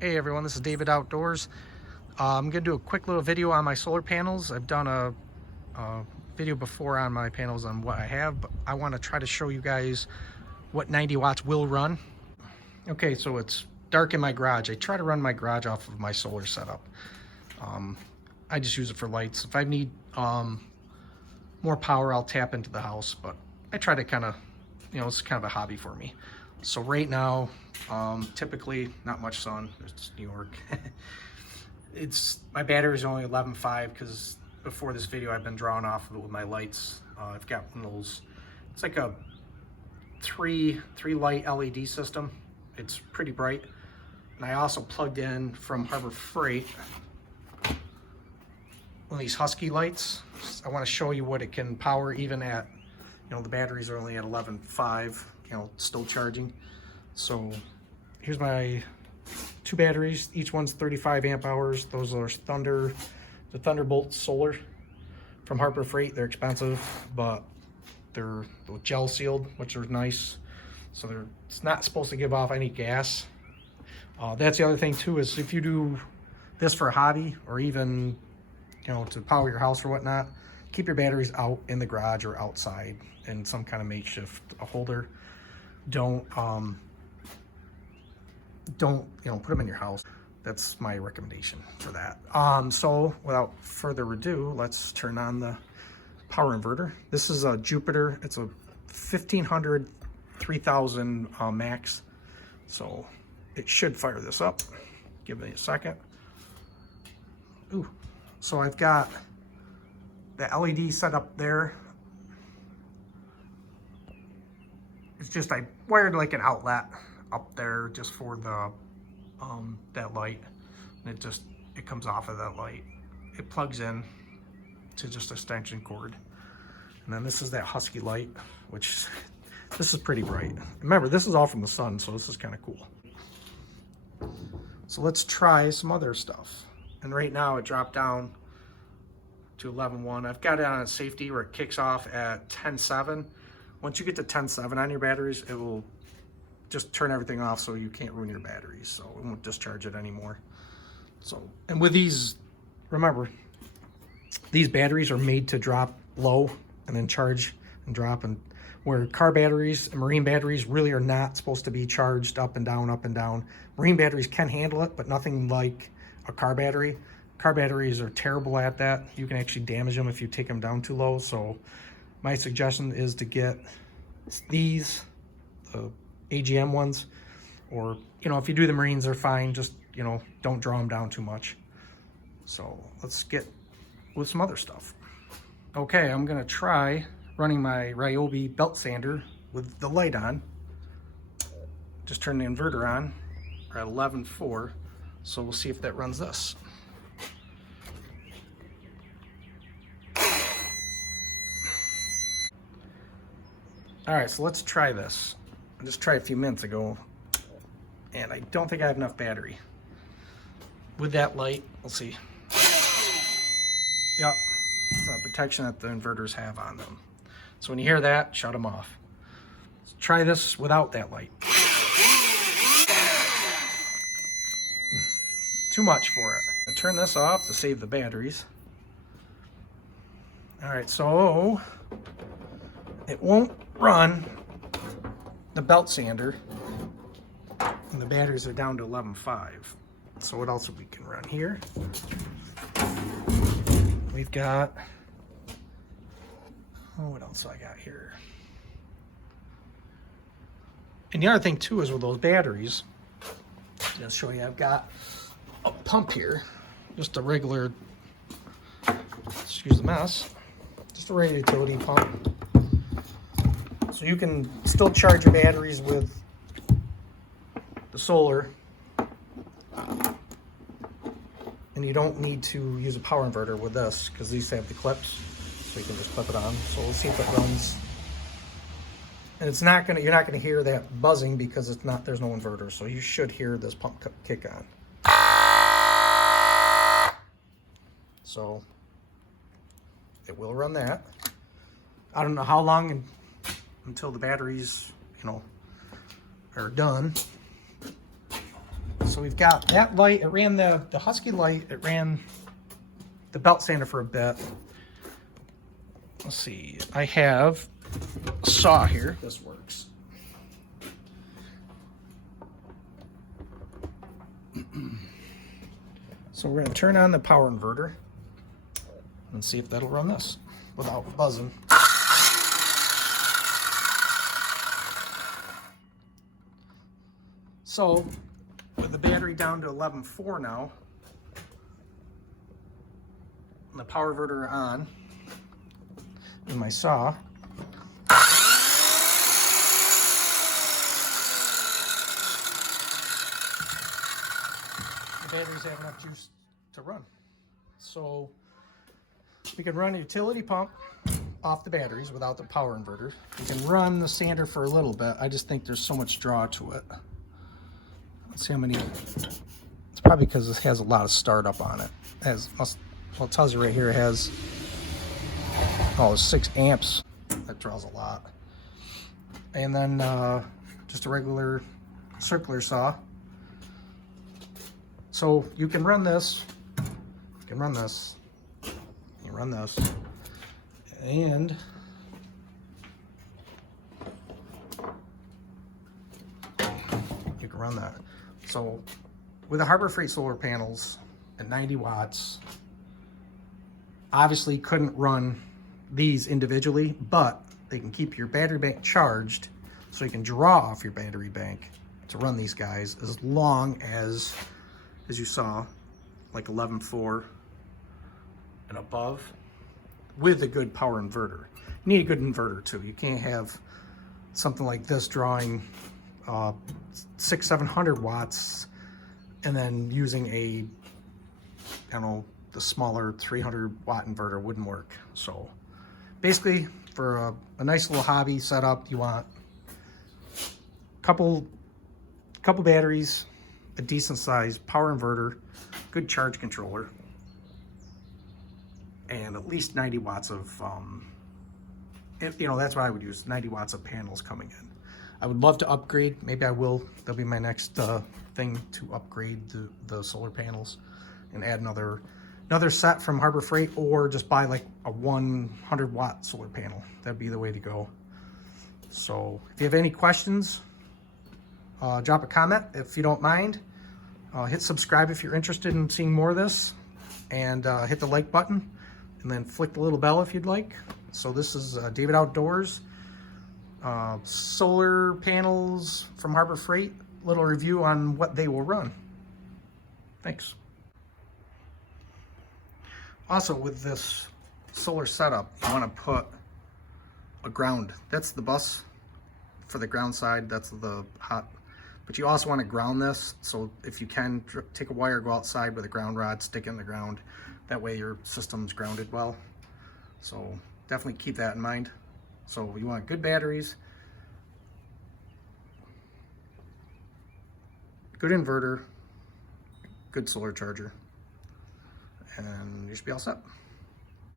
Hey everyone, this is David Outdoors. I'm going to do a quick little video on my solar panels. I've done a video before on my panels on what I have, but I want to try to show you guys what 90 watts will run. Okay, so it's dark in my garage. I try to run my garage off of my solar setup. I just use it for lights. If I need more power, I'll tap into the house, but I try to kind of, it's kind of a hobby for me. So right now, typically not much sun. It's New York. My battery is only 11.5 because before this video I've been drawing off of it with my lights. I've got one of those. It's like a three light LED system. It's pretty bright. And I also plugged in from Harbor Freight one of these Husky lights. I want to show you what it can power even at, the batteries are only at 11.5, still charging. So here's my two batteries. Each one's 35 amp hours. Those are the Thunderbolt Solar from Harbor Freight. They're expensive, but they're gel sealed, which are nice. So it's not supposed to give off any gas. That's the other thing too, is if you do this for a hobby or even to power your house or whatnot, keep your batteries out in the garage or outside in some kind of makeshift holder. Don't put them in your house. That's my recommendation for that. So without further ado, let's turn on the power inverter. This is a Jupiter. It's a 1500 3000 max. So it should fire this up. Give me a second. Ooh. So I've got the LED set up there. It's just I wired like an outlet up there just for the that light, and it comes off of that light. It plugs in to just an extension cord, and then this is that Husky light, which this is pretty bright. Remember, this is all from the sun, so this is kind of cool. So let's try some other stuff. And right now it dropped down to 11.1. I've got it on a safety where it kicks off at 10.7. Once you get to 10.7 on your batteries, it will just turn everything off so you can't ruin your batteries. So it won't discharge it anymore. So, and with these, remember, these batteries are made to drop low and then charge and drop, and where car batteries and marine batteries really are not supposed to be charged up and down, up and down. Marine batteries can handle it, but nothing like a car battery. Car batteries are terrible at that. You can actually damage them if you take them down too low. So my suggestion is to get these, the AGM ones, or, if you do the Marines, they're fine. Just, don't draw them down too much. So let's get with some other stuff. Okay, I'm gonna try running my Ryobi belt sander with the light on. Just turn the inverter on. We're at 11.4, so we'll see if that runs this. All right, so let's try this. I just tried a few minutes ago, and I don't think I have enough battery. With that light, we'll see. Yep, it's the protection that the inverters have on them. So when you hear that, shut them off. Let's try this without that light. Too much for it. I turn this off to save the batteries. All right, so it won't run the belt sander, and the batteries are down to 11.5. So what else we can run here? We've got, what else do I got here? And the other thing too is with those batteries, I'll show you, I've got a pump here, just a regular, excuse the mess, just a regular utility pump. So you can still charge your batteries with the solar, and you don't need to use a power inverter with this because these have the clips, so you can just clip it on. So we'll see if it runs. And it's not gonna, you're not gonna hear that buzzing because there's no inverter. So you should hear this pump kick on. So it will run that. I don't know how long until the batteries, are done. So we've got that light. It ran the Husky light. It ran the belt sander for a bit. Let's see. I have a saw here. This works. So we're going to turn on the power inverter and see if that'll run this without buzzing. So with the battery down to 11.4 now, and the power inverter on, and my saw, the batteries have enough juice to run. So we can run a utility pump off the batteries without the power inverter. You can run the sander for a little bit. I just think there's so much draw to it. Let's see how many. It's probably because it has a lot of startup on it. Well, it tells you right here it has 6 amps. That draws a lot. And then just a regular circular saw. So you can run this. You can run this. You run this. And you can run that. So with the Harbor Freight solar panels at 90 watts, obviously couldn't run these individually, but they can keep your battery bank charged so you can draw off your battery bank to run these guys as long as you saw, like 11.4 and above, with a good power inverter. You need a good inverter too. You can't have something like this drawing 600-700 watts and then using a, the smaller 300 watt inverter wouldn't work. So basically for a nice little hobby setup, you want a couple batteries, a decent sized power inverter, good charge controller, and at least 90 watts of, that's what I would use, 90 watts of panels coming in. I would love to upgrade. Maybe I will. That'll be my next thing, to upgrade the solar panels and add another set from Harbor Freight, or just buy like a 100 watt solar panel. That'd be the way to go. So if you have any questions, drop a comment if you don't mind. Hit subscribe if you're interested in seeing more of this, and hit the like button, and then flick the little bell if you'd like. So this is David Outdoors, solar panels from Harbor Freight, little review on what they will run. Thanks. Also, with this solar setup, you want to put a ground. That's the bus for the ground side. That's the hot. But you also want to ground this. So if you can, take a wire, go outside with a ground rod, stick it in the ground. That way your system's grounded well. So definitely keep that in mind. So you want good batteries, good inverter, good solar charger, and you should be all set.